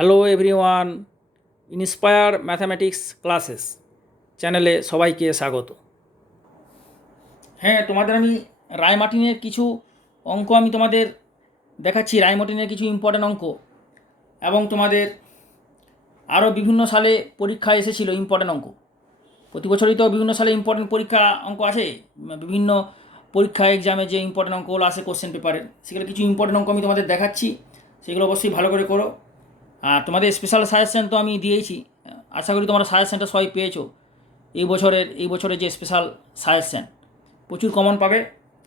Hello everyone, inspire Mathematics classes চ্যানেলে সবাইকে স্বাগত। হ্যাঁ, তোমাদের আমি রায়মার্টিনের কিছু অঙ্ক আমি তোমাদের দেখাচ্ছি। রায়মার্টিনের কিছু ইম্পর্ট্যান্ট অঙ্ক এবং তোমাদের আরও বিভিন্ন সালে পরীক্ষা এসেছিল ইম্পর্ট্যান্ট অঙ্ক। প্রতি বছরই তো বিভিন্ন সালে ইম্পর্ট্যান্ট পরীক্ষা অঙ্ক আসে, বিভিন্ন পরীক্ষা এক্সামে যে ইম্পর্ট্যান্ট অঙ্কগুলো আসে কোশ্চেন পেপারের, সেগুলো কিছু ইম্পর্ট্যান্ট অঙ্ক আমি তোমাদের দেখাচ্ছি। সেগুলো অবশ্যই ভালো করে করো। আর তোমাদের স্পেশাল সাজেশন তো আমি দিয়েছি, আশা করি তোমরা সাজেশনটা সবাই পেয়েছো। এই বছরের যে স্পেশাল সাজেশন প্রচুর কমন পাবে।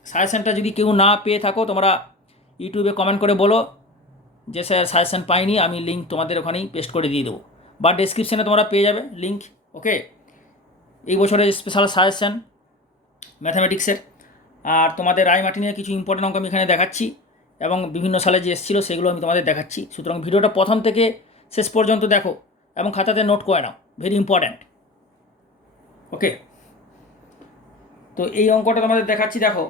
সাজেশনটা যদি কেউ না পেয়ে থাকো, তোমরা ইউটিউবে কমেন্ট করে বলো যে স্যার সাজেশন পাইনি, আমি লিঙ্ক তোমাদের ওখানেই পেস্ট করে দিয়ে দেবো, বা ডেসক্রিপশানে তোমরা পেয়ে যাবে লিঙ্ক। ওকে, এই বছরের স্পেশাল সাজেশন ম্যাথামেটিক্সের। আর তোমাদের রায়মার্টিনের কিছু ইম্পর্টেন্ট অঙ্ক আমি এখানে দেখাচ্ছি এবং বিভিন্ন সালে যে এসেছিলো সেগুলো আমি তোমাদের দেখাচ্ছি। সুতরাং ভিডিওটা প্রথম থেকে শেষ পর্যন্ত দেখো এবং খাতাতে নোট করে নাও, ভেরি ইম্পর্ট্যান্ট। ওকে, তো এই অঙ্কটা তোমাদের দেখাচ্ছি। দেখো,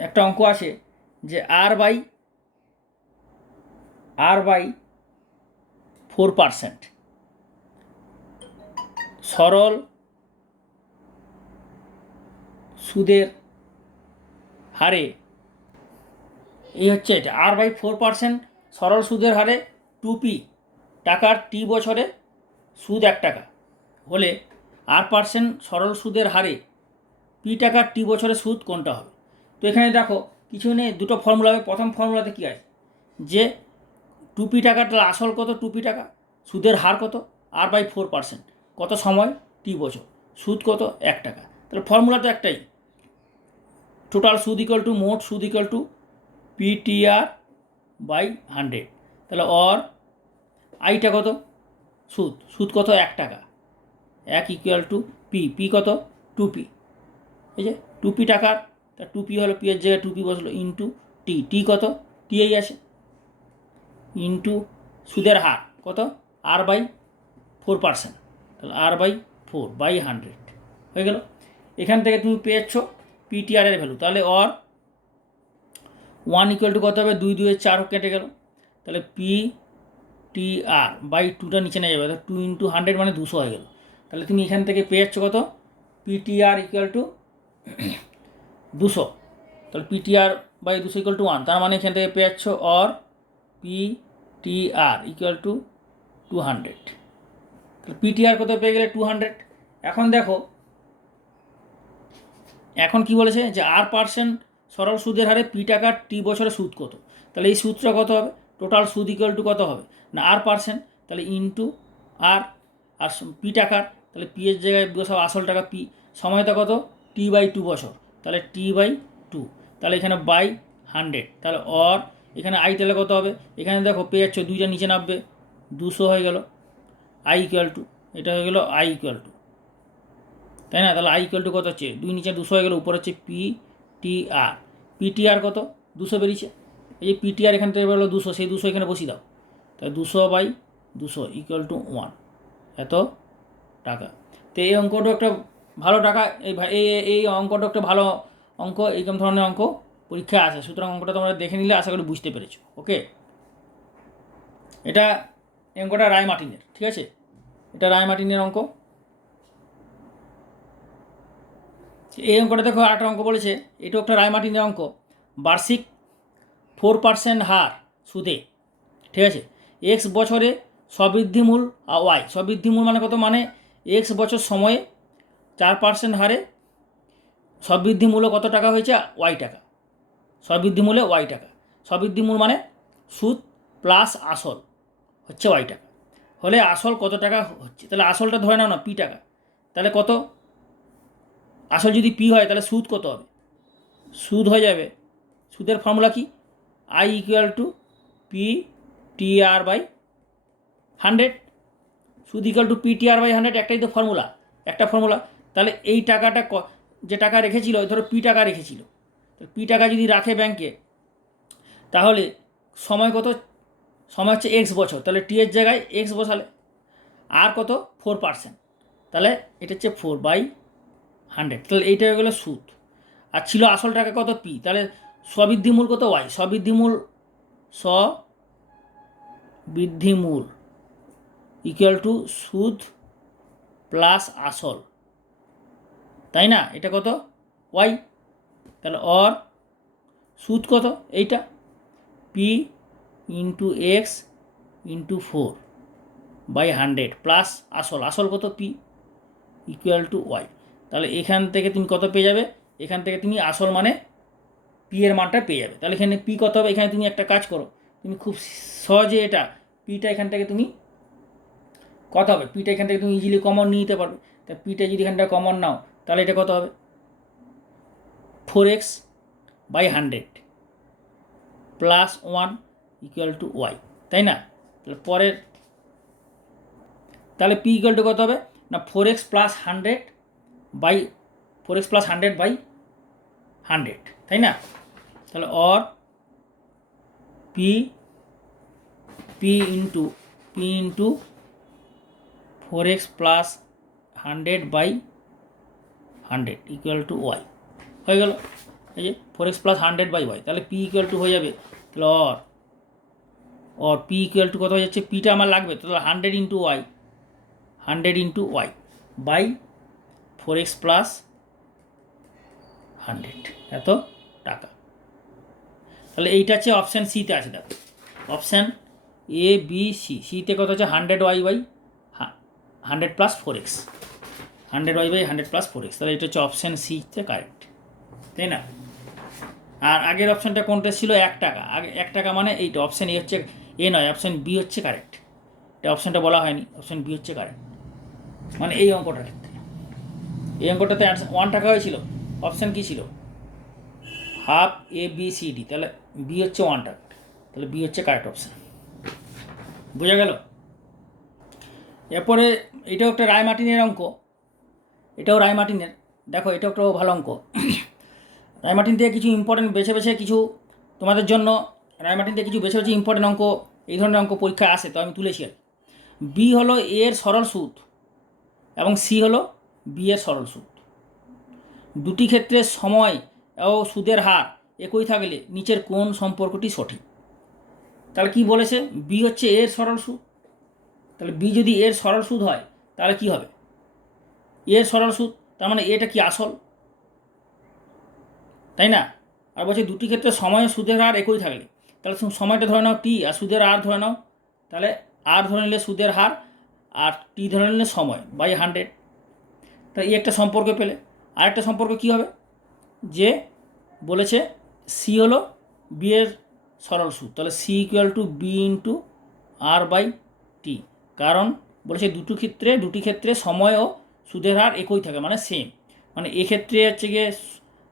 একটা অঙ্ক আছে যে আর বাই 4% সরল সুদের হারে, এই হচ্ছে এটা R/4% সরল সুদের হারে 2p টাকার টি বছরে সুদ 1 টাকা হলে R% সরল সুদের হারে পি টাকার টি বছরে সুদ কোনটা হবে? তো এখানে দেখো কিছু নেই, দুটো ফর্মুলা হবে। প্রথম ফর্মুলাতে কী আছে যে 2p টাকাটা আসল কত, 2p টাকা, সুদের হার কত R/4%, কত সময় টি বছর, সুদ কত 1 টাকা। তাহলে ফর্মুলা তো একটাই, টোটাল সুদ ইকুয়াল টু মোট সুদ ইকুয়াল টু PTR/100। তাহলে আইটা কত, সুদ কত 1 টাকা, 1 ইকুয়াল টু পি কত 2p। এই যে 2p টাকার, তা 2p হলো, পি এর জায়গায় 2p বসলো, ইন্টু টি কত, টি এই আসে, ইন্টু সুদের হার কত R/4%, তাহলে R/4/100 হয়ে গেল। এখান থেকে তুমি পেয়েছ PTR এর ভ্যালু। তাহলে 1 ইকুয়াল টু কত হবে, 2 2 4 কেটে গেল, তাহলে PTR/2টা নিচে নিয়ে যাবে, 2 ইন্টু 100 মানে 200 হয়ে গেল। তাহলে তুমি এখান থেকে পেয়ে যাচ্ছ কত, PTR ইকুয়াল টু 200। তাহলে PTR/200 ইকুয়াল টু 1, তার মানে এখান থেকে পেয়ে যাচ্ছ PTR ইকুয়াল টু 200। তাহলে PTR কত পেয়ে গেলে 200। এখন দেখো, এখন কি বলেছে যে R% সরল সুদের হারে পি টাকার টি বছরে সুদ কত। তাহলে এই সুদটা কত হবে, টোটাল সুদ ইকুয়াল টু কত হবে না R%, তাহলে ইন্টু আর পি টাকার, তাহলে পি এর জায়গায় সব আসল টাকা পি, সময়টা কত T/2 বছর, তাহলে T/2, তাহলে এখানে বাই 100, তাহলে এখানে আই তাহলে কত হবে, এখানে দেখো পেয়ে যাচ্ছ 2টা নিচে নামবে, 200 হয়ে গেল। আই ইকুয়াল টু, এটা হয়ে গেল আই ইকুয়াল টু, তাই না? তাহলে আই ইকুয়াল টু কত হচ্ছে, 2 নিচে 200 হয়ে গেল, উপর হচ্ছে পিটিআর কত 200 বেরিয়েছে। এই যে পিটিআর এখান থেকে বেরোলো 200, সেই 200 এখানে বসিয়ে দাও, তাহলে 200/200 ইকুয়াল টু 1, এত টাকা। তো এই অঙ্কটা একটা ভালো টাকা, এই অঙ্কটা একটা ভালো অঙ্ক, এইরকম ধরনের অঙ্ক পরীক্ষায় আসে। সুতরাং অঙ্কটা তোমরা দেখে নিলে আশা করি বুঝতে পেরেছো। ওকে, এটা অঙ্কটা রায়মার্টিনের, ঠিক আছে, এটা রায়মার্টিনের অঙ্ক। এই অঙ্কটা দেখো, আরেকটা অঙ্ক বলেছে, এটাও একটা রায়মার্টিনের অঙ্ক। বার্ষিক 4% হার সুদে, ঠিক আছে, এক্স বছরে সবৃদ্ধিমূল ওয়াই, সবৃদ্ধিমূল মানে কত, মানে এক্স বছর সময়ে 4% হারে সবৃদ্ধিমূল্য কত টাকা হয়েছে, ওয়াই টাকা, সবৃদ্ধিমূল্যে ওয়াই টাকা। সবৃদ্ধিমূল মানে সুদ প্লাস আসল হচ্ছে ওয়াই টাকা, হলে আসল কত টাকা হচ্ছে। তাহলে আসলটা ধরে নাও না পি টাকা, তাহলে কত, আসল যদি পি হয় তাহলে সুদ কত হবে, সুদ হয়ে যাবে, সুদের ফর্মুলা কি, আই ইকুয়াল টু PTR/100, সুদ ইকুয়াল টু PTR/100, একটাই তো ফর্মুলা, একটা ফর্মুলা। তাহলে এই টাকাটা যে টাকা রেখেছিল, ধরো পি টাকা রেখেছিল, পি টাকা যদি রাখে ব্যাংকে, তাহলে সময় কত, সময় হচ্ছে এক্স বছর, তাহলে টি এর জায়গায় এক্স বসালে, আর কত 4%, তাহলে এটা হচ্ছে 4/100, তাহলে এইটা হয়ে গেলো সুদ। আর ছিল আসল টাকা কত পি, তাহলে সবৃদ্ধিমূল কত ওয়াই, সবৃদ্ধিমূল বৃদ্ধিমূল ইকুয়াল টু সুদ প্লাস আসল, তাই না? এটা কত? ওয়াই। তাহলে অর সুদ কত? এইটা P into X into 4/100 plus আসল, আসল কত? P equal to Y. তাহলে এখান থেকে তুমি কত পেয়ে যাবে? এখান থেকে তুমি আসল মানে পি এর মানটা পেয়ে যাবে। তাহলে এখানে পি কত হবে? এখানে তুমি একটা কাজ করো, তুমি খুব সহজে এটা পিটা এখান থেকে তুমি কত হবে, পিটা এখান থেকে তুমি ইজিলি কমন নিয়ে নিতে পারবে। তা পিটা যদি এখানটা কমন নাও তাহলে এটা কত হবে? 4x/100 plus 1 equal to Y, তাই না? তাহলে পরের, তাহলে পি ইকুয়াল টু কত হবে না 4x প্লাস 100/100, তাই না? তাহলে অর P into 4x plus 100/100 equal to Y হয়ে গেল। এই যে 4x প্লাস 100/y, তাহলে পি ইকুয়াল টু হয়ে যাবে। তাহলে অর পি ইকুয়াল টু কত হয়ে যাচ্ছে? পিটা আমার লাগবে, তাহলে 100 into Y by 4x plus 100, এত টাকা। তাহলে এইটা হচ্ছে অপশান সিতে আছে। দেখো অপশান এ বি সি, সিতে কত হচ্ছে 100y/100 plus 4x, 100y/100 plus 4x, তাহলে এটা হচ্ছে অপশান সিতে কারেক্ট, তাই না? আর আগের অপশানটা কোনটা ছিল? 1 টাকা। আগে 1 টাকা মানে এইটা অপশান এ হচ্ছে, এ নয়, অপশান বি হচ্ছে কারেক্ট। এটা অপশানটা বলা হয়নি, অপশান বি হচ্ছে কারেক্ট, মানে এই অঙ্কটার ক্ষেত্রে। এই অঙ্কটাতে 1 টাকা হয়েছিল, অপশান কী ছিল? Half A B C D, তাহলে বি হচ্ছে 1 টাকা, তাহলে বি হচ্ছে কারেক্ট অপশান। বোঝা গেল? এরপরে এটাও একটা রায়মার্টিনের অঙ্ক, এটাও রায়মার্টিনের। দেখো এটাও একটা ভালো অঙ্ক। রায়মার্টিন থেকে কিছু ইম্পর্টেন্ট বেছে কিছু তোমাদের জন্য, রায়মার্টিন থেকে কিছু বেছে ইম্পর্টেন্ট অঙ্ক, এই ধরনের অঙ্ক পরীক্ষায় আসে, তো আমি তুলেছি আর। বি হলো এ এর সরল সুদ এবং সি হলো বি এর সরল সুদ। দুটি ক্ষেত্রে সময় ও সুদের হার একই থাকলে নিচের কোন সম্পর্কটি সঠিক? তাহলে কি বলেছে? বি হচ্ছে এর সরল সুদ, তাহলে বি যদি এর সরল সুদ হয় তাহলে কি হবে? এর সরল সুদ, তার মানে এটা কি আসল, তাই না? আর বলছে দুটি ক্ষেত্রে সময় ও সুদের হার একই থাকলে, তাহলে সময়টা ধরে নাও টি আর সুদের আর ধরে নাও, তাহলে আর ধরে নিলে সুদের হার আর টি ধরে নিলে সময় বাই 100। তাই এই একটা সম্পর্ক পেলে। আরেকটা সম্পর্ক কী হবে? যে বলেছে সি হলো বি এর সরল সুদ, তাহলে C equal to B into R T, কারণ বলেছে দুটি ক্ষেত্রে সময় ও সুদের হার একই থাকে, মানে সেম, মানে এক্ষেত্রে হচ্ছে গিয়ে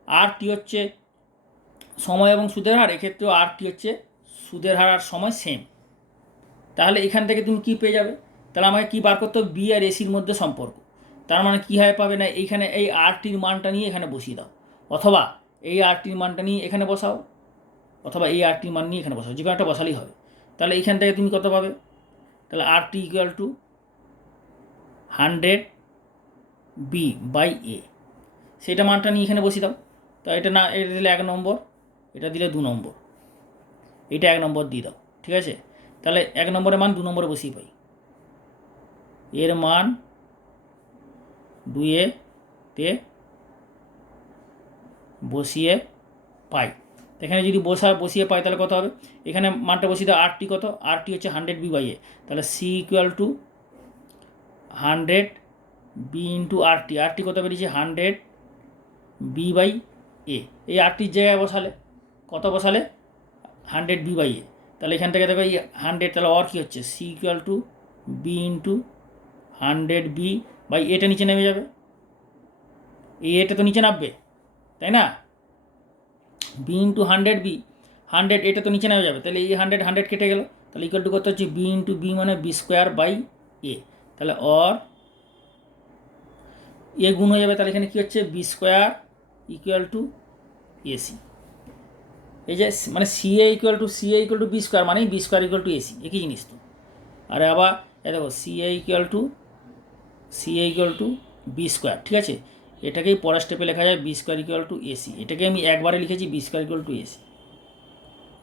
আর টি হচ্ছে সময় এবং সুদের হার, এক্ষেত্রেও আর টি হচ্ছে সুদের হার আর সময় সেম। তাহলে এখান থেকে তুমি কি পেয়ে যাবে? তাহলে আমাকে কি বার করতে হবে? বি আর এসির মধ্যে সম্পর্ক। তার মানে কী হয় পাবে না, এইখানে এই আর টির মানটা নিয়ে এখানে বসিয়ে দাও, অথবা এই আর টির মানটা নিয়ে এখানে বসাও, অথবা এই আর টির মান নিয়ে এখানে বসাও, যে কোনো একটা বসালেই হবে। তাহলে এইখান থেকে তুমি কত পাবে? তাহলে আর টি ইকুয়াল টু 100b/a, সেটা মানটা নিয়ে এখানে বসিয়ে দাও। তো এটা না, এটা দিলে 1 নম্বর, এটা দিলে 2 নম্বর, এটা 1 নম্বর দিয়ে দাও, ঠিক আছে? তাহলে 1 নম্বরের মান 2 নম্বরে বসিয়ে পাই, এর মান 2-তে বসিয়ে পাই। এখানে যদি বসিয়ে পাই তাহলে কত হবে? এখানে মানটা বসিয়ে দাও, আর টি কত? আর টি হচ্ছে 100b/a, তাহলে C equal to 100b into R T কত বেরিয়েছে? 100b/a। এই আর টির জায়গায় বসালে কত বসালে? 100b/a, তাহলে এখান থেকে দেখো এই 100, তাহলে অর কী হচ্ছে? C equal to B into 100b/a, নিচে নেমে যাবে, এই এটা তো নিচে নামবে, তাই না? বি ইন্টু 100b, 100 এটা তো নিচে নেমে যাবে, তাহলে এই 100 কেটে গেল, তাহলে ইকুয়াল টু কত হচ্ছে? বি ইন্টু বি মানে b²/a, তাহলে অর এ গুণ হয়ে যাবে, তাহলে এখানে কী হচ্ছে? b² equal to AC. এই যে মানে সিএ ইকুয়াল টু b² মানে b² ইকুয়াল টু এসি, একই জিনিস তো। আর আবার এ দেখো সিএ ইকুয়াল টু b², ঠিক আছে? এটাকেই পরের স্টেপে লেখা যায় b² ইকুয়াল টু এসি, এটাকে আমি একবারে লিখেছি b² ইকুয়াল টু এসি,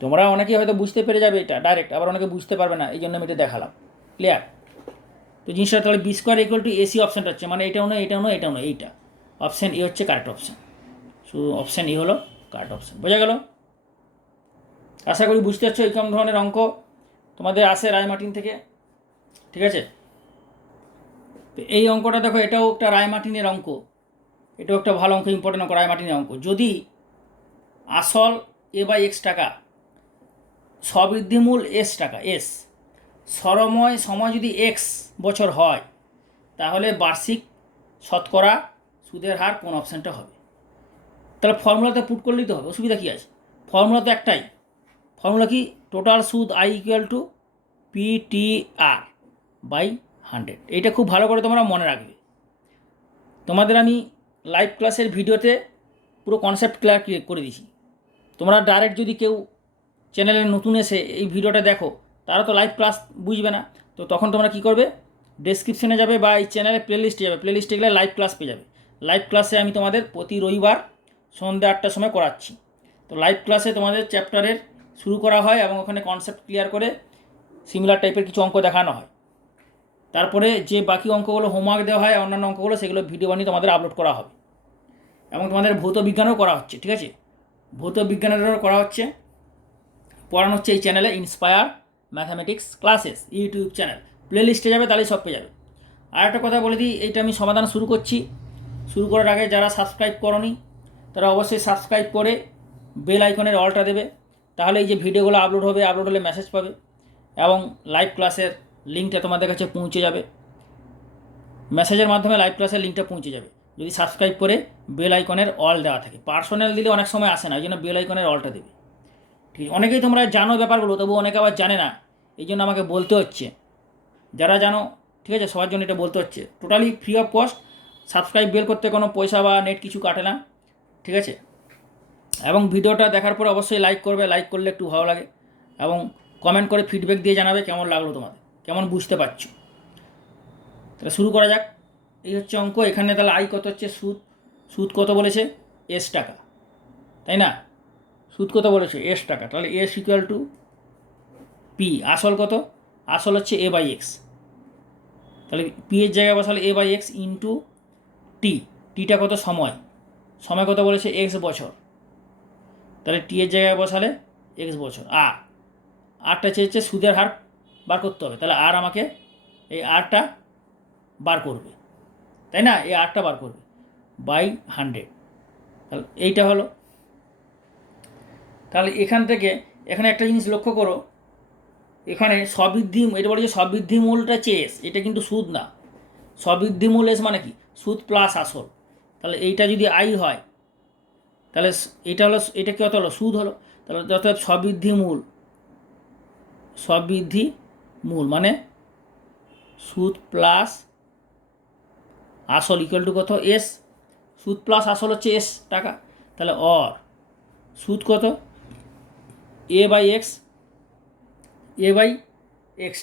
তোমরা অনেকেই হয়তো বুঝতে পেরে যাবে এটা ডাইরেক্ট, আবার অনেকে বুঝতে পারবে না, এই জন্য আমি এটা দেখালাম। ক্লিয়ার? তো জিনিসটা তাহলে B square equal to AC অপশানটা হচ্ছে, মানে এটাও নয় এটাও নয় এটাও নয়, এইটা অপশান এ হচ্ছে কারেক্ট অপশান। শুধু অপশান ই হলো কারেক্ট অপশান। বোঝা গেল? আশা করি বুঝতে পারছো এইরকম ধরনের অঙ্ক তোমাদের আসে রায়মার্টিন থেকে। ঠিক আছে? তো এই অঙ্কটা দেখো, এটাও একটা রায়মার্টিনের অঙ্ক, এটাও একটা ভালো অঙ্ক, ইম্পর্টেন্ট অঙ্ক, রায়মার্টিনের অঙ্ক। যদি আসল A/X টাকা, স্ববৃদ্ধিমূল S টাকা S, সময় যদি X বছর হয়, তাহলে বার্ষিক শতকরা সুদের হার কোন অপশানটা হবে? তাহলে ফর্মুলাতে পুট করলেই তো হবে, অসুবিধা কী আছে? ফর্মুলা তো একটাই, ফর্মুলা কি? টোটাল সুদ I ইকুয়াল টু PTR/100। এইটা খুব ভালো করে তোমরা মনে রাখবে। তোমাদের আমি লাইভ ক্লাসের ভিডিওতে পুরো কনসেপ্ট ক্লিয়ার করে দিয়েছি। তোমরা ডাইরেক্ট যদি কেউ চ্যানেলে নতুন এসে এই ভিডিওটা দেখো, তারা তো লাইভ ক্লাস বুঝবে না। তো তখন তোমরা কী করবে, ডেসক্রিপশনে যাবে বা এই চ্যানেলে প্লেলিস্টে যাবে, প্লেলিস্টে গেলে লাইভ ক্লাস পেয়ে যাবে। লাইভ ক্লাসে আমি তোমাদের প্রতি রবিবার সন্ধ্যা 8টার সময় করাচ্ছি। তো লাইভ ক্লাসে তোমাদের চ্যাপ্টারের শুরু করা হয় এবং ওখানে কনসেপ্ট ক্লিয়ার করে সিমিলার টাইপের কিছু অঙ্ক দেখানো হয়। তারপরে যে বাকি অঙ্কগুলো হোমওয়ার্ক দেওয়া হয়, অন্যান্য অঙ্কগুলো, সেগুলো ভিডিও বানিয়ে তোমাদের আপলোড করা হবে। এবং তোমাদের ভৌত বিজ্ঞানও করা হচ্ছে। ঠিক আছে? ভৌত বিজ্ঞানেরও করা হচ্ছে, পড়ানো হচ্ছে এই চ্যানেলে, Inspire Mathematics Classes YouTube channel. প্লেলিস্টে যাবে, তাহলেই সব পেয়ে যাবে। আর একটা কথা বলে দিই, এইটা আমি সমাধান শুরু করছি। শুরু করার আগে যারা সাবস্ক্রাইব করনি, তারা অবশ্যই সাবস্ক্রাইব করে বেল আইকনের অলটা দেবে, তাহলে এই যে ভিডিওগুলো আপলোড হবে, আপলোড হলে মেসেজ পাবে এবং লাইভ ক্লাসের লিঙ্কটা তোমাদের কাছে পৌঁছে যাবে। মেসেজের মাধ্যমে লাইভ ক্লাসের লিঙ্কটা পৌঁছে যাবে যদি সাবস্ক্রাইব করে বেল আইকনের অল দেওয়া থাকে। পার্সোনাল দিলে অনেক সময় আসে না, ওই জন্য বেল আইকনের অলটা দেবে। ঠিক, অনেকেই তোমরা জানো ব্যাপারগুলো, তবু অনেকে আবার জানে না, এই জন্য আমাকে বলতে হচ্ছে। যারা জানো, ঠিক আছে, সবার জন্য এটা বলতে হচ্ছে। Totally free of cost, subscribe bell করতে কোনো পয়সা বা নেট কিছু কাটে না। ঠিক আছে? এবং ভিডিওটা দেখার পরে অবশ্যই লাইক করবে, লাইক করলে একটু ভালো লাগে, এবং কমেন্ট করে ফিডব্যাক দিয়ে জানাবে কেমন লাগলো তোমাদের, কেমন বুঝতে পারছো। তাহলে শুরু করা যাক। এই হচ্ছে অঙ্ক। এখানে তাহলে আই কত হচ্ছে, সুদ, সুদ কত বলেছে? S টাকা, তাই না? সুদ কত বলেছে? S টাকা। তাহলে S ইকুয়াল টু P। আসল কত? আসল হচ্ছে A/X। তাহলে P এর জায়গায় বসালে A/X ইন্টু T। টিটা কত? সময়। সময় কত বলেছে? X বছর। তাহলে T এর জায়গায় বসালে X বছর। আরটা চেয়েছে সুদের হার বার করতে হবে, তাহলে আর আমাকে এই আরটা বার করবে, তাই না? এই আরটা বার করবে বাই 100। তাহলে এইটা হলো। তাহলে এখান থেকে এখানে একটা জিনিস লক্ষ্য করো, এখানে স্ববৃদ্ধি, এটা বলে যে স্ববৃদ্ধি মূলটা হচ্ছে S, এটা কিন্তু সুদ না। স্ববৃদ্ধি মূল S মানে কি? সুদ প্লাস আসল। তাহলে এইটা যদি I হয়, তাহলে এটা হলো, এটা কত হলো? সুদ হলো। তাহলে অর্থাৎ স্ববৃদ্ধি মূল মানে সুদ প্লাস আসল ইকুয়াল টু কত? S। সুদ প্লাস আসল হচ্ছে S টাকা। তাহলে সুদ কত? A/X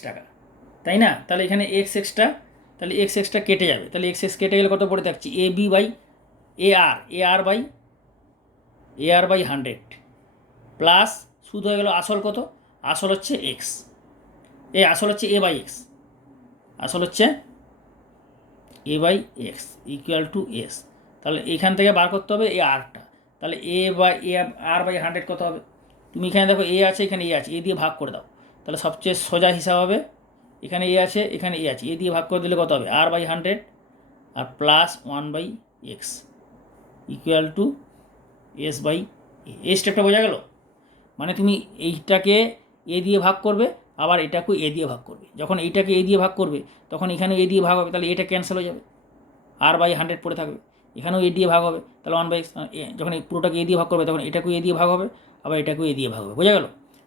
টাকা, তাই না? তাহলে এখানে এক্সটা, তাহলে এক্সটা কেটে যাবে। তাহলে এক্স কেটে গেলে কত পড়ে থাকছে? AR/100 প্লাস সুদ হয়ে গেল আসল কত? আসল হচ্ছে X, আসল হচ্ছে A/X, আসল হচ্ছে A/X ইকুয়াল টু S। তাহলে এখান থেকে বার করতে হবে এই আরটা। তাহলে AR/100 কত হবে? তুমি এখানে দেখো A আছে, এখানে A আছে, A দিয়ে ভাগ করে দাও। তাহলে সবচেয়ে সোজা হিসাব হবে, এখানে A আছে, এখানে A আছে, A দিয়ে ভাগ করে দিলে কত হবে? R/100 R plus 1/X equal to S/A। এই স্টেপটা বোঝা গেল? মানে তুমি এইটাকে A দিয়ে ভাগ করবে, আবার এটাকেও A দিয়ে ভাগ করবে। যখন এইটাকে A দিয়ে ভাগ করবে, তখন এখানেও A দিয়ে ভাগ হবে, তাহলে এটা ক্যান্সেল হয়ে যাবে, R/100 পড়ে থাকবে। এখানেও A দিয়ে ভাগ হবে, তাহলে 1/X। যখন এই পুরোটাকে A দিয়ে ভাগ করবে, তখন এটাকেও A দিয়ে ভাগ হবে, আবার এটাকেও A দিয়ে ভাগ হবে। বোঝা গেল?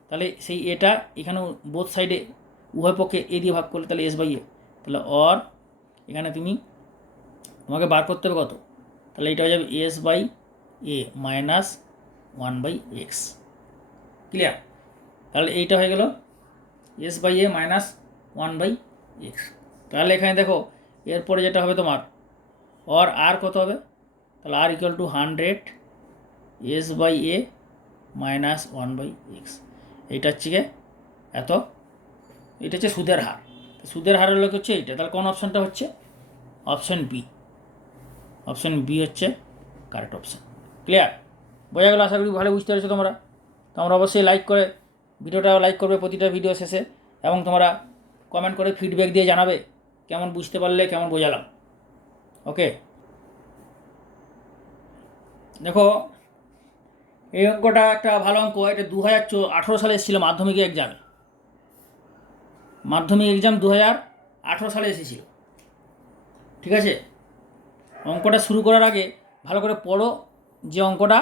তাহলে সেই এটা এখানেও বোথ সাইডে উভয় পক্ষে A দিয়ে ভাগ করলে তাহলে S/A। তাহলে এখানে তোমাকে বার করতে হবে কত? তাহলে এটা হয়ে যাবে S/A মাইনাস 1/X। ক্লিয়ার? তাহলে এইটা হয়ে গেল S/A মাইনাস 1/X। তাহলে এখানে দেখো, এরপরে যেটা হবে তোমার আর কত হবে? তাহলে R equal to 100 S/A minus 1/X। এইটা হচ্ছে গিয়ে এত, এটা হচ্ছে সুদের হার। সুদের হারের লোক হচ্ছে এইটা। তাহলে কোন অপশানটা হচ্ছে? Option B. অপশান বি হচ্ছে কারেক্ট অপশান। ক্লিয়ার? বোঝা গেল? আশা করি ভালো বুঝতে পেরেছো তোমরা। তোমরা অবশ্যই লাইক করে ভিডিওটা লাইক করবে প্রতিটা ভিডিও শেষে, এবং তোমরা কমেন্ট করে ফিডব্যাক দিয়ে জানাবে কেমন বুঝতে পারলে, কেমন বোঝালাম। ওকে, দেখো এই অঙ্কটা একটা ভালো অঙ্ক। এটা 2018 সালে এসেছিলো মাধ্যমিক এক্সামে। মাধ্যমিক এক্সাম 2018 সালে এসেছিল। ঠিক আছে, অঙ্কটা শুরু করার আগে ভালো করে পড়ো যে অঙ্কটা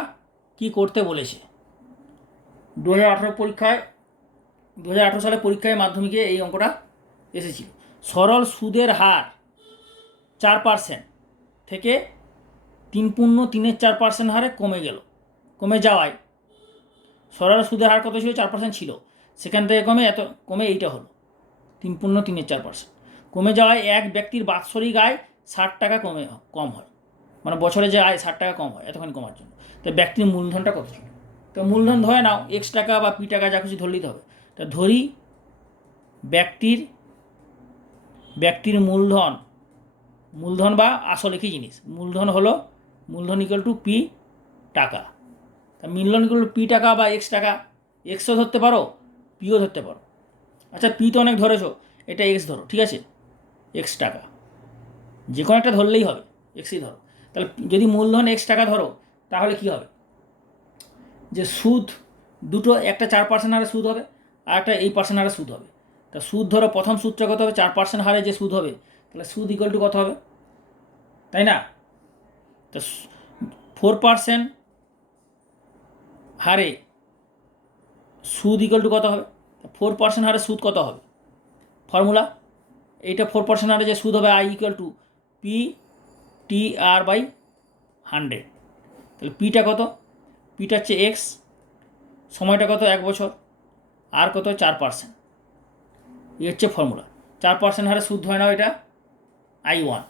কি করতে বলেছে। 2018 সালে পরীক্ষায় মাধ্যমিকে এই অঙ্কটা এসেছিল। সরল সুদের হার 4% থেকে 3.34% হারে কমে যাওয়ায়, সরল সুদের হার কত ছিল? 4% ছিল, সেখান থেকে কমে এইটা হলো 3.34%। কমে যাওয়ায় এক ব্যক্তির বাৎসরিক আয় 60 টাকা কম হয়, মানে বছরে যে আয় 60 টাকা কম হয় এতখানি কমার জন্য। তো ব্যক্তির মূলধনটা কত ছিল? তো মূলধন ধরে নাও X টাকা বা P টাকা, যা খুশি ধরলেই হবে। তা ধরি ব্যক্তির মূলধন বা আসল একই জিনিস, মূলধন ইকুয়াল টু P টাকা। তা মূলধন ইকুয়াল টু P টাকা বা X টাকা, Xও ধরতে পারো, Pও ধরতে পারো। আচ্ছা, P তো অনেক ধরেছো, এটা X ধরো, ঠিক আছে? X টাকা যে কোনো একটা ধরলেই হবে, Xই ধরো। তাহলে যদি মূলধন X টাকা ধরো, তাহলে কি হবে? যে সুদ দুটো, একটা 4% হারে সুদ হবে আর একটা 8% হারে সুদ হবে। তা সুদ ধরো, প্রথম সুদটা কত হবে? 4% হারে যে সুদ হবে, তাহলে সুদ ইকুয়াল টু কত হবে, তাই না? তো 4% হারে সুদ ইকুয়াল টু কত হবে? 4% হারে সুদ কত হবে? ফর্মুলা এইটা, 4% হারে যে সুদ হবে I equal to P T R by 100। তাহলে পিটা কত? পিটা হচ্ছে এক্স, সময়টা কত? 1 বছর, আর কত? 4%। এই হচ্ছে ফর্মুলা। 4% হারে সুদ ধরে নাও, এটা I1,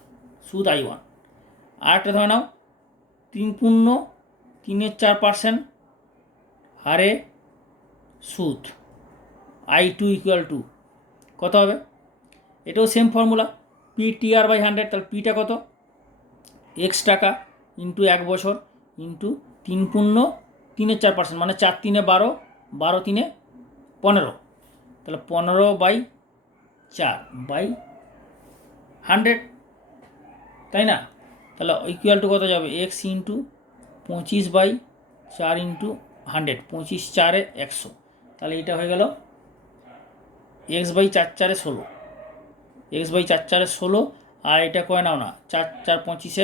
সুদ I1। আর একটা ধরে নাও 3.34% হারে সুদ, I2 ইকুয়াল টু কত হবে? এটাও same formula, P T R by 100। তাহলে পিটা কত? X টাকা ইন্টু 1 বছর ইন্টু 3.34%, মানে 4 3 12, 12 3 15। তাহলে 15/4/100, তাই না? তাহলে ইকুয়াল টু কত যাবে? X into 25/4 into 100, 25 4 100। তাহলে এটা হয়ে গেল X/4 4 16, X/4 4 16। আর এটা করে নাও না, 4 4 25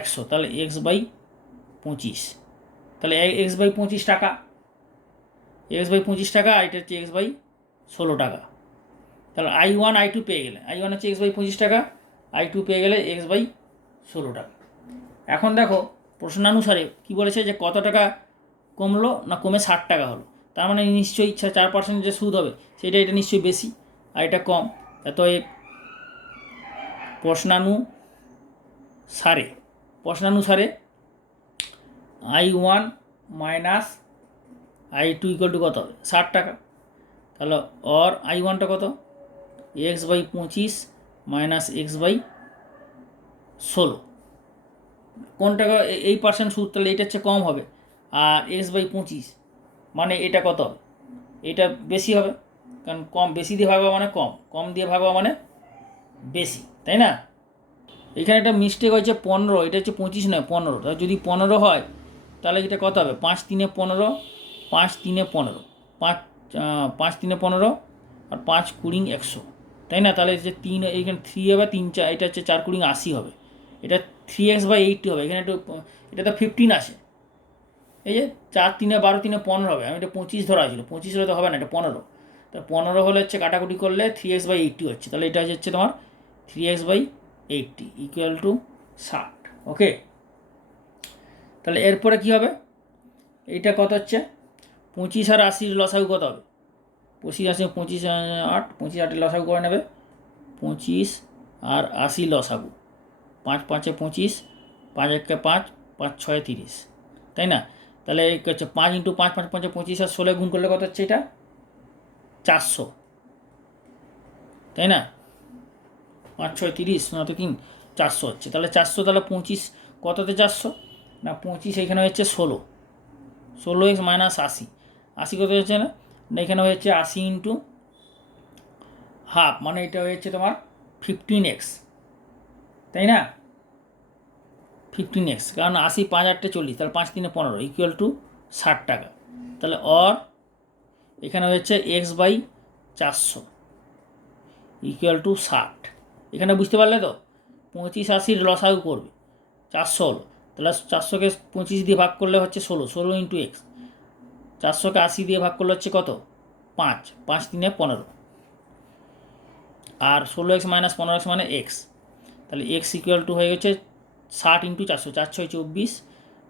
100, তাহলে X/25। তাহলে X/25 টাকা, X/25 টাকা, আর এটা হচ্ছে X/16 টাকা। তাহলে I1 I2 পেয়ে গেলে, I1 হচ্ছে X/25 টাকা, I2 পেয়ে গেলে X/16 টাকা। এখন দেখো প্রশ্নানুসারে কি বলেছে, যে কত টাকা কমলো না কমে 60 টাকা হলো। তার মানে নিশ্চয়ই 4% যে সুদ হবে সেটা, এটা নিশ্চয়ই বেশি আর এটা কম। অতএব প্রশ্নানুসারে I1 minus I2 equal to কত হবে? 60 টাকা। তাহলে আর I1টা কত? X/25 minus X/16। কোনটা এই পার্সেন্ট সুদ, তাহলে এটা হচ্ছে কম হবে। আর X/25 মানে এটা কত হবে? এটা বেশি হবে, কারণ বেশি দিয়ে ভাগবা মানে কম দিয়ে ভাগবা মানে বেশি, তাই না? এখানে একটা মিস্টেক হয়েছে, 15, এটা হচ্ছে 25 নয় 15। তাহলে যদি 15 হয় তাহলে এটা কত হবে? 5 3 15, 5 3 15, 5 3 15 আর 5 20 100, তাই না? তাহলে যে 3 এখানে 3 হবে, 3 4, এটা হচ্ছে 4 20 80 হবে। এটা 3x/80 হবে। এখানে একটু, এটা তো 15 আসে, এই যে 4 3 12 3 15 হবে। আমি এটা 25 ধরা ছিল, 25 হলে তো হবে না, এটা 15। তা 15 হলে হচ্ছে কাটাকুটি করলে 3x/80 হচ্ছে। তাহলে এটা হচ্ছে তোমার 3x/80 ইকুয়াল টু 60। ওকে, তাহলে এরপরে কী হবে? এইটা কত হচ্ছে? 25 আর 80 লসাগু কত হবে? 25 80 25 8, 25 8 লসাগু করে নেবে। 25 আর 80 লসাগু, 5 5 25, 5 1 5, 5 6 30, তাই না? তাহলে হচ্ছে 5 × 5 5 5 25 আর 16 গুণ করলে কত হচ্ছে? এটা 400, তাই না? 5 6 30, নয়তো কি 400 হচ্ছে, তাহলে 400, তাহলে 25 কততে 400 না 25, এখানে হচ্ছে 16x মাইনাস 80, 80 কত হচ্ছে না এখানে হচ্ছে 80 ইন্টু হাফ, মানে এটা হচ্ছে তোমার 15x, তাই না? 15x, কারণ 80 5 8 40, তাহলে 5 3 15 ইকুয়াল টু 60 টাকা। তাহলে এখানে হচ্ছে এক্স বাই 400 ইকুয়াল টু 60। এখানে বুঝতে পারলে তো? 25 80 লসাগু করবে, 400 হলো, তাহলে 400কে 25 দিয়ে ভাগ করলে হচ্ছে 16 ইন্টু এক্স, 400কে 80 দিয়ে ভাগ করলে হচ্ছে কত 5, 5 3 15, আর 16x মাইনাস 15x মানে এক্স, তাহলে এক্স ইকুয়াল টু হয়ে গেছে 60 ইন্টু 400, 4 6 24,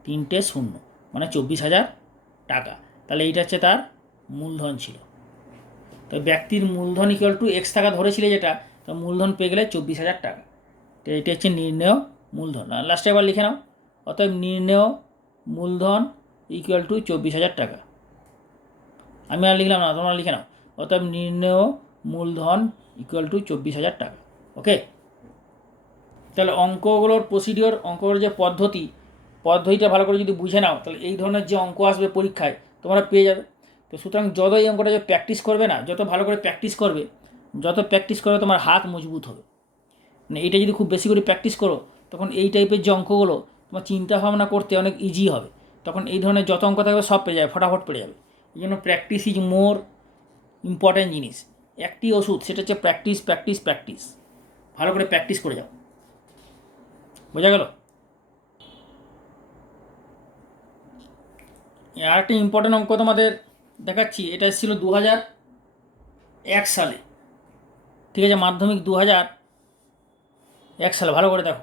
3টে 0, মানে 24,000 টাকা। তাহলে এইটা হচ্ছে তার মূলধন ছিল। তো ব্যক্তির মূলধন ইকুয়াল টু এক্স টাকা ধরেছিলে যেটা, তো মূলধন পেয়ে গেলে 24,000 টাকা। তো এটা হচ্ছে নির্ণেয় মূলধন। লাস্টে একবার লিখে নাও, অতএব নির্ণেয় মূলধন ইকুয়াল টু 24,000 টাকা। আমি আর লিখলাম না, তোমরা লিখে নাও, অতএব নির্ণেয় মূলধন ইকুয়াল টু 24,000 টাকা। ওকে, তাহলে অঙ্কগুলোর প্রসিডিওর, অঙ্কগুলোর যে পদ্ধতিটা ভালো করে যদি বুঝে নাও, তাহলে এই ধরনের যে অঙ্ক আসবে পরীক্ষায় তোমরা পেয়ে যাবে। তো সুতরাং যত এই অঙ্কটা যে প্র্যাকটিস করবে না, যত ভালো করে প্র্যাকটিস করবে, তোমার হাত মজবুত হবে। মানে এইটা যদি খুব বেশি করে প্র্যাকটিস করো, তখন এই টাইপের যে অঙ্কগুলো তোমার চিন্তা ভাবনা করতে অনেক ইজি হবে। তখন এই ধরনের যত অঙ্ক থাকবে সব পেয়ে যাবে, ফটাফট পেয়ে যাবে। এই জন্য প্র্যাকটিস ইজ মোর ইম্পর্ট্যান্ট জিনিস। একটি ওষুধ, সেটা হচ্ছে প্র্যাকটিস প্র্যাকটিস প্র্যাকটিস। ভালো করে প্র্যাকটিস করে যাও, বোঝা গেল? আর একটা ইম্পর্টেন্ট অঙ্ক তোমাদের দেখাচ্ছি, এটা এসেছিলো 2001 সালে, ঠিক আছে? মাধ্যমিক 2001 সালে, ভালো করে দেখো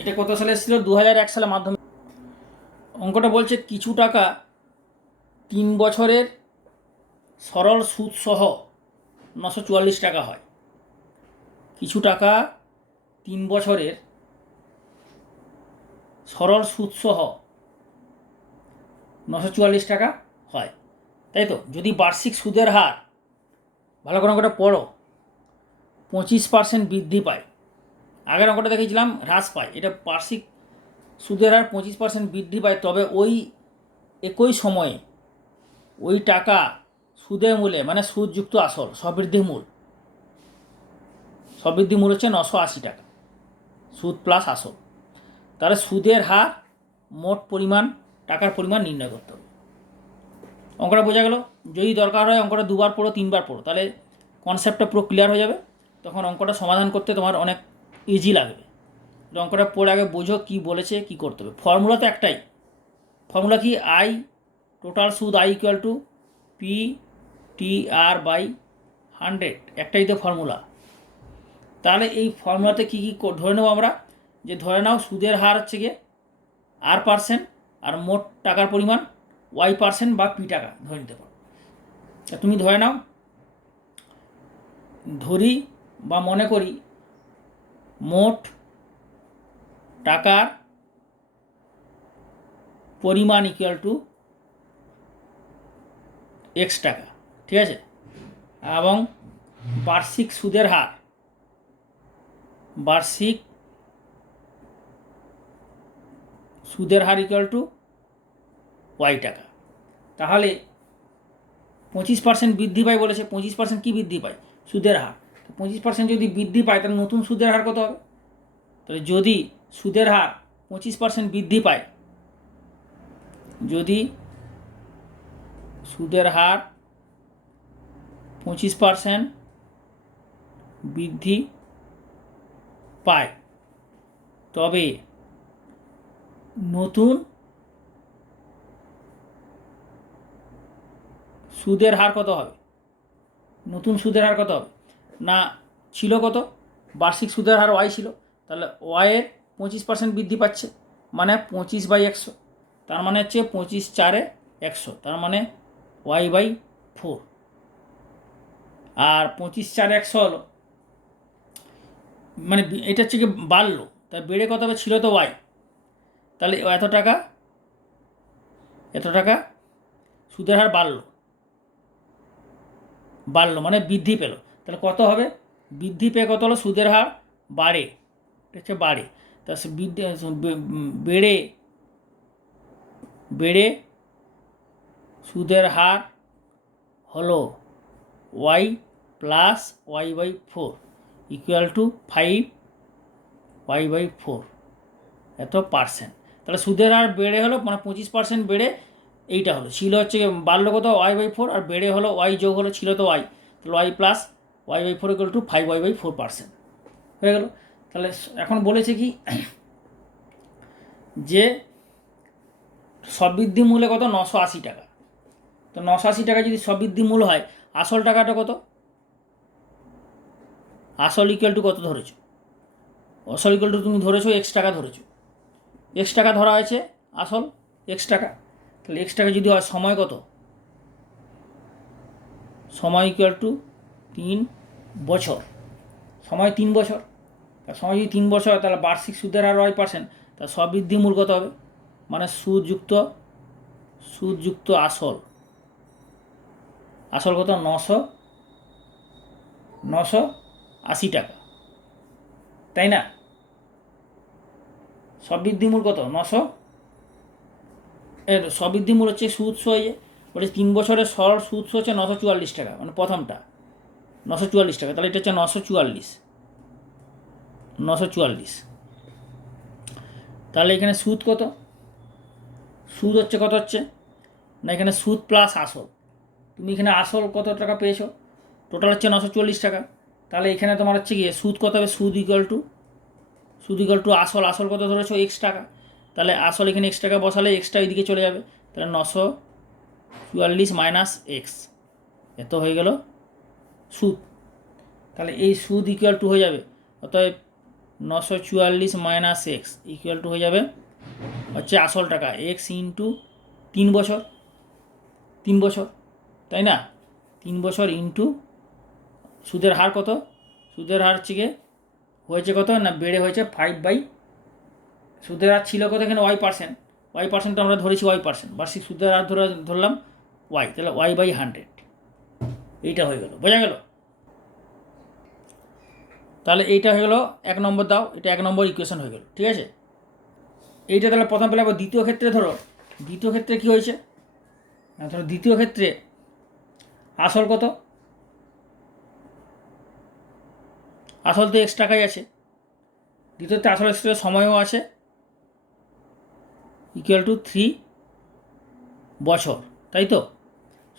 এটা কত সালে এসেছিলো, 2001 সালে মাধ্যমিক। অঙ্কটা বলছে কিছু টাকা 3 বছরের সরল সুদ সহ 944 টাকা হয়। কিছু টাকা 3 বছরের সরল সুদ সহ 944 টাকা হয়, তাই তো? যদি বার্ষিক সুদের হার, ভালো করে অঙ্কটা পড়ো, 25% বৃদ্ধি পায়। আগের অঙ্কটা দেখেছিলাম হ্রাস পায়, এটা বার্ষিক সুদের হার 25% বৃদ্ধি পায়, তবে ওই একই সময়ে ওই টাকা সুদের মূলে, মানে সুদযুক্ত আসল, সবৃদ্ধি মূল হচ্ছে 980 টাকা, সুদ প্লাস আসল। তাহলে সুদের হার মোট পরিমাণ, টাকার পরিমাণ নির্ণয় করতে হবে। অঙ্কটা বোঝা গেল? যদি দরকার হয় অঙ্কটা 2বার পড়ো, 3বার পড়ো, তাহলে কনসেপ্টটা পুরো ক্লিয়ার হয়ে যাবে। তখন অঙ্কটা সমাধান করতে তোমার অনেক ইজি লাগবে। অঙ্কটা পড়ে আগে বোঝো কী বলেছে, কী করতে হবে। ফর্মুলা তো একটাই, ফর্মুলা কি? আই, টোটাল সুদ I equal to P T R by 100, একটাই তো ফর্মুলা। তাহলে এই ফর্মুলাতে কী কী ধরে নেবো আমরা? যে ধরে নাও সুদের হার হচ্ছে গিয়ে R%, আর মোট টাকার পরিমাণ Y% বা P টাকা ধরে নিতে পারো। তুমি ধরে নাও, ধরি বা মনে করি মোট টাকার পরিমাণ ইকুয়াল টু X টাকা, ঠিক আছে? এবং বার্ষিক সুদের হার, ইকুয়াল টু Y টাকা। তাহলে 25% বৃদ্ধি পায় বলেছে, 25% কী বৃদ্ধি পায়? সুদের হার। 25% যদি বৃদ্ধি পায়, তাহলে নতুন সুদের হার কত হবে? তাহলে যদি সুদের হার 25% বৃদ্ধি পায়, যদি সুদের হার 25% বৃদ্ধি পায়, তবে নতুন সুদের হার কত হবে? নতুন সুদের হার কত হবে? না ছিল কত? বার্ষিক সুদের হার Y ছিল, তাহলে Y-এর 25% বৃদ্ধি পাচ্ছে, মানে 25/100, তার মানে হচ্ছে 25 4 100, তার মানে Y/4। আর 25 4 100 হলো, মানে এটা হচ্ছে কি বাড়লো, তাই বেড়ে কত হবে? ছিল তো Y, তাহলে এত টাকা সুদের হার বাড়লো, বাড়লো মানে বৃদ্ধি পেল। তাহলে কত হবে? বৃদ্ধি পেয়ে কত হলো? সুদের হার বাড়ে, এটা হচ্ছে বাড়ে। তা সে বৃদ্ধি বেড়ে বেড়ে সুদের হার হলো Y plus Y by 4 equal to 5 Y by 4 এত পার্সেন্ট। তাহলে সুদের হার বেড়ে হলো মানে 25% বেড়ে এইটা হলো, ছিল হচ্ছে বাড়লো কত? ওয়াই বাই 4, আর বেড়ে হলো ওয়াই যোগ হলো, ছিল তো ওয়াই, তাহলে Y plus Y by 4 equal to 5 Y by 4% হয়ে গেল। তাহলে এখন বলেছে কি যে সবৃদ্ধি মূল্য কত? 980 টাকা। তো 980 টাকা যদি সবৃদ্ধি মূল্য হয়, আসল টাকাটা কত? আসল ইকুয়াল টু কত ধরেছো? আসল ইকুয়াল টু তুমি ধরেছো এক্স টাকা ধরেছো, এক্স টাকা ধরা হয়েছে, আসল এক্স টাকা। তাহলে এক্স টাকা যদি হয়, সময় কত? সময় ইকুয়াল টু 3 বছর, সময় 3 বছর। তা সময় যদি 3 বছর হয়, তাহলে বার্ষিক সুদের হার 9%, তা সবৃদ্ধি মূল কত হবে? মানে সুদযুক্ত আসল, আসল কত? 980 টাকা, তাই না? সবৃদ্ধি মূল কত? 900, এর সবৃদ্ধি মূল হচ্ছে সুদ হয়ে বলে 3 বছরের সরল সুদ হচ্ছে 944 টাকা, মানে প্রথমটা 944 টাকা, তাহলে এটা হচ্ছে 944। তাহলে এখানে সুদ কত? সুদ হচ্ছে কত হচ্ছে না, এখানে সুদ প্লাস আসল, তুমি এখানে আসল কত টাকা পেয়েছো? টোটাল হচ্ছে 944 টাকা। তাহলে এখানে তোমার হচ্ছে গিয়ে সুদ কত হবে? সুদ ইকুয়াল টু আসল, আসল কত ধরেছো? এক্স টাকা। তাহলে আসল এখানে এক্স টাকা বসালে এক্সটা ওইদিকে চলে যাবে, তাহলে 944 মাইনাস এক্স, এত হয়ে গেল সুদ। তাহলে এই সুদ ইকুয়াল টু হয়ে যাবে, অতএব 944 মাইনাস এক্স ইকুয়াল টু হয়ে যাবে হচ্ছে আসল টাকা এক্স ইন্টু 3 বছর, 3 বছর, তাই না? 3 বছর ইন্টু সুদের হার কত? সুদের হার হচ্ছে গিয়ে হয়েছে কত না, বেড়ে হয়েছে 5 বাই, সুদের হার ছিল কত এখানে? ওয়াই%, ওয়াই% আমরা ধরেছি ওয়াই%, বার্ষিক সুদের হার ধরলাম ওয়াই, তাহলে ওয়াই বাই 100, এইটা হয়ে গেল, বোঝা গেল? তাহলে এইটা হয়ে গেল 1 নম্বর দাও, এটা 1 নম্বর ইকুয়েশন হয়ে গেল, ঠিক আছে? এইটা তাহলে প্রথম পেলে। আবার দ্বিতীয় ক্ষেত্রে ধরো, দ্বিতীয় ক্ষেত্রে কী হয়েছে? ধরো দ্বিতীয় ক্ষেত্রে আসল কত? আসল তো এক্স টাকাই আছে, দ্বিতীয়তে আসল এক্সট্রা সময়ও আছে, ইকুয়াল টু 3 বছর, তাই তো?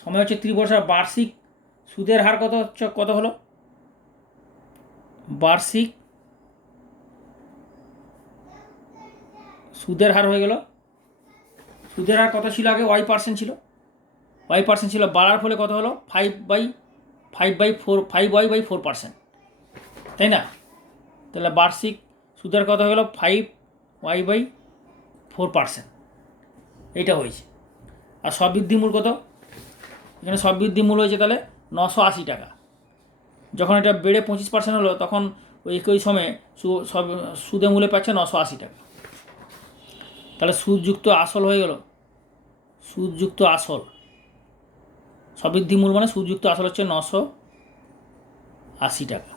সময় হচ্ছে 3 বছর। বার্ষিক সুদের হার কত হচ্ছে? কত হলো বার্ষিক সুদের হার? হয়ে গেল, সুদের হার কত ছিল আগে? ওয়াই% ছিল, ওয়াই% ছিল, বাড়ার ফলে কত হলো? 5 বাই 4, 5 ওয়াই বাই 4%, তাই না? তাহলে বার্ষিক সুদের কত হয়ে গেল? 5 ওয়াই বাই 4%, এইটা হয়েছে। আর সবৃদ্ধি মূল কত? এখানে সবৃদ্ধি মূল হয়েছে তাহলে 980 টাকা। যখন এটা বেড়ে 25% হলো, তখন ওই একই সময়ে সুদে মূলে পাচ্ছে 980 টাকা। তাহলে সুদযুক্ত আসল হয়ে গেল, সুদযুক্ত আসল, সবৃদ্ধি মূল মানে সুদযুক্ত আসল হচ্ছে 980 টাকা।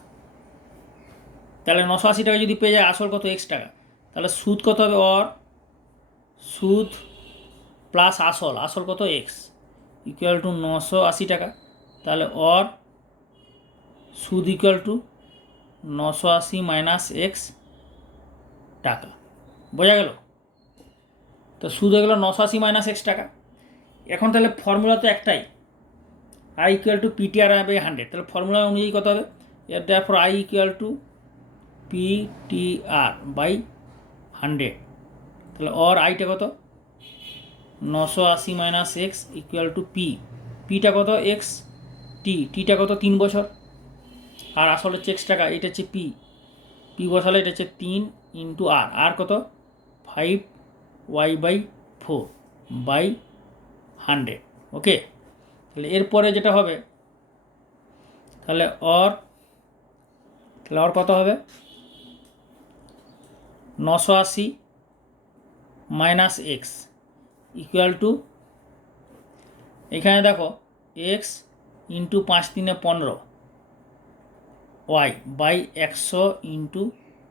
তাহলে 980 টাকা যদি পেয়ে যায়, আসল কত? এক্স টাকা, তাহলে সুদ কত হবে? সুদ প্লাস আসল, আসল কত? এক্স, ইকুয়াল টু 980 টাকা। তাহলে সুদ ইকুয়াল টু 980 মাইনাস এক্স টাকা, বোঝা গেল? তো সুদ হয়ে গেল 980 মাইনাস এক্স টাকা। এখন তাহলে ফর্মুলা তো একটাই, I equal to PTR by 100, তাহলে ফর্মুলা অনুযায়ী কত হবে? এর দেওয়ার I equal to PTR by 100, তাহলে আইটা কত? 980 মাইনাস এক্স ইকুয়াল টু পিটা কত? এক্স, টিটা কত? 3 বছর, আর আসলে হচ্ছে এক্স টাকা, এটা হচ্ছে পি বসালে এটা হচ্ছে 3 ইন্টু আর কত? 5 ওয়াই বাই 4 বাই 100, ওকে? তাহলে এরপরে যেটা হবে, তাহলে কত হবে? 980 মাইনাস এক্স ইকুয়াল টু, এখানে দেখো X into 5 3 15 Y by 100 into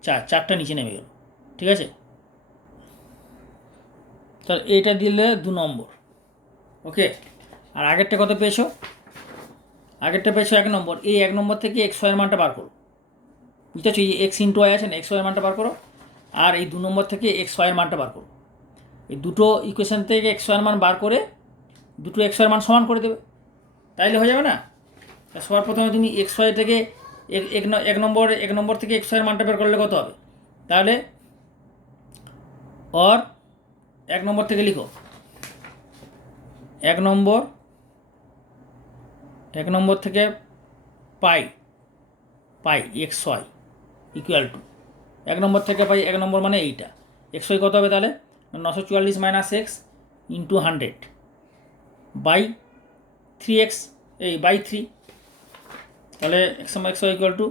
4, 4টা নিচে নেমে গেল। ঠিক আছে, তাহলে এইটা দিলে 2 নম্বর। ওকে, আর আগেরটা কত পেয়েছো? আগেরটা পেয়েছো 1 নম্বর। এই 1 নম্বর থেকে এক্স ওয়াইয়ের মানটা বার করো। বুঝতে পারছো, এই এক্স ইন্টু ওয়াই আছে না, এক্স ওয়াইয়ের মানটা বার করো। আর এই 2 নম্বর থেকে এক্স ওয়াইয়ের মানটা বার করো। এই দুটো ইকুয়েশন থেকে এক্স ওয়াইয়ের মান বার করে দুটো এক্স ওয়াইয়ের মান সমান করে দেবে, তাইলে হয়ে যাবে না? সবার প্রথমে তুমি এক্স ওয়াই থেকে এক নম্বর থেকে এক্স ওয়াইয়ের মানটা বের করলে কত হবে? তাহলে और 1 নম্বর থেকে লিখো, 1 নম্বর থেকে পাই এক্স ওয়াই ইকুয়াল টু 1 নম্বর থেকে পাই 1 নম্বর মানে এইটা, এক্স ওয়াই কত হবে তাহলে? 944 minus x into 100 by 3x, এই বাই 3। তাহলে X Y equal to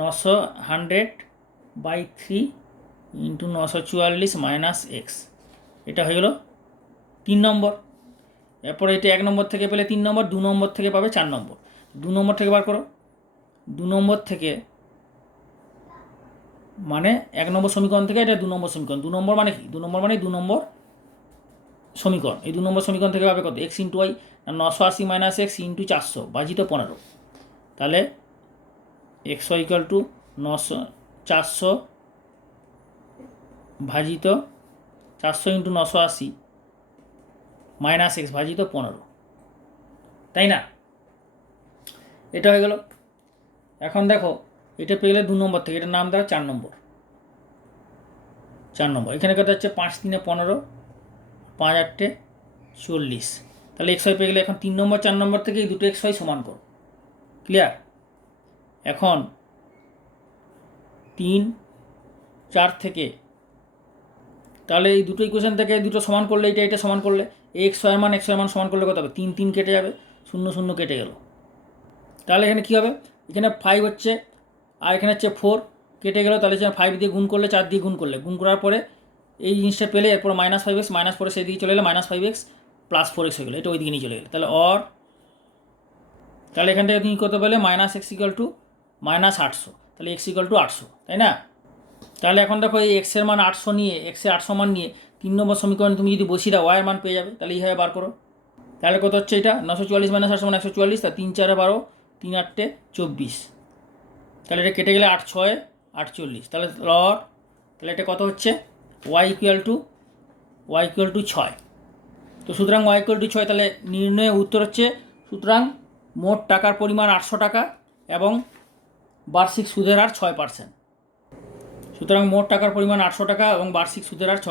100 by 3 into 944 minus X, এটা হয়ে গেল 3 নম্বর। এরপরে এটা 1 নম্বর থেকে পেলে 3 নম্বর, 2 নম্বর থেকে পাবে 4 নম্বর। 2 নম্বর থেকে বার করো, 2 নম্বর থেকে মানে 1 নম্বর সমীকরণ থেকে এটা 2 নম্বর সমীকরণ। 2 নম্বর মানে কি? 2 নম্বর মানে 2 নম্বর সমীকরণ। এই 2 নম্বর সমীকরণ থেকে পাবে কত? X into y 980 minus x into 400 ভাজিত 15। তাহলে এক্স ওয়াই ইকুয়াল টু 400 ভাজিত 400 ইন্টু 980 মাইনাস এক্স ভাজিত 15, তাই না? এটা হয়ে গেল। এখন দেখো এটা পেয়ে গেলে 2 নম্বর থেকে, এটার নাম দেওয়া 4 নম্বর। এখানে কত হচ্ছে? 5 3 15, 5 8 40। তাহলে এক্স ওয়াই পেয়ে গেলে এখন 3 নম্বর 4 নম্বর থেকে এই দুটো এক্স ওয়াই সমান করো। ক্লিয়ার? এখন 3 4 থেকে, তাহলে এই দুটো ইকুয়েশন থেকে দুটো সমান করলে এটা সমান করলে এক্স ওয়াইয়ের মান সমান করলে কত হবে? 3 3 কেটে যাবে, 0 0 কেটে গেল। তাহলে এখানে কী হবে? এখানে 5 হচ্ছে আর এখানে হচ্ছে 4 কেটে গেল। তাহলে 5 দিয়ে গুণ করলে 4 দিয়ে গুণ করার পরে এই জিনিসটা পেলে এরপর -5x মাইনাস পরে সেই দিকে চলে গেলে -5x প্লাস 4x হয়ে গেলো, এটা ওই দিকে নিয়ে চলে গেলো। তাহলে এখান থেকে তুমি কত পেলে? -x ইকুয়াল টু -800, তাহলে x ইকুয়াল টু 800, তাই না? তাহলে এখন দেখো এই এক্সের মান 800 নিয়ে, এক্সের 800 মান নিয়ে 3 নম্বর সমীকরণে তুমি যদি বসিয়ে দাও ওয়াইয়ের মান পেয়ে যাবে। তাহলে এইভাবে বার করো। তাহলে কত হচ্ছে এটা? 944 মাইনাস 800 মানে 144, তা 3 4 12, 3 8 24। তাহলে এটা কেটে গেলে 8 6 48। তাহলে তাহলে এটা কত হচ্ছে? Y equal to 6। তো সুতরাং ওয়াই ইকুয়াল টু 6, তাহলে নির্ণয়ের উত্তর হচ্ছে, সুতরাং মোট টাকার পরিমাণ 800 টাকা এবং বার্ষিক সুদের হার 6%। সুতরাং মোট টাকার পরিমাণ 800 টাকা এবং বার্ষিক সুদের হার 6%।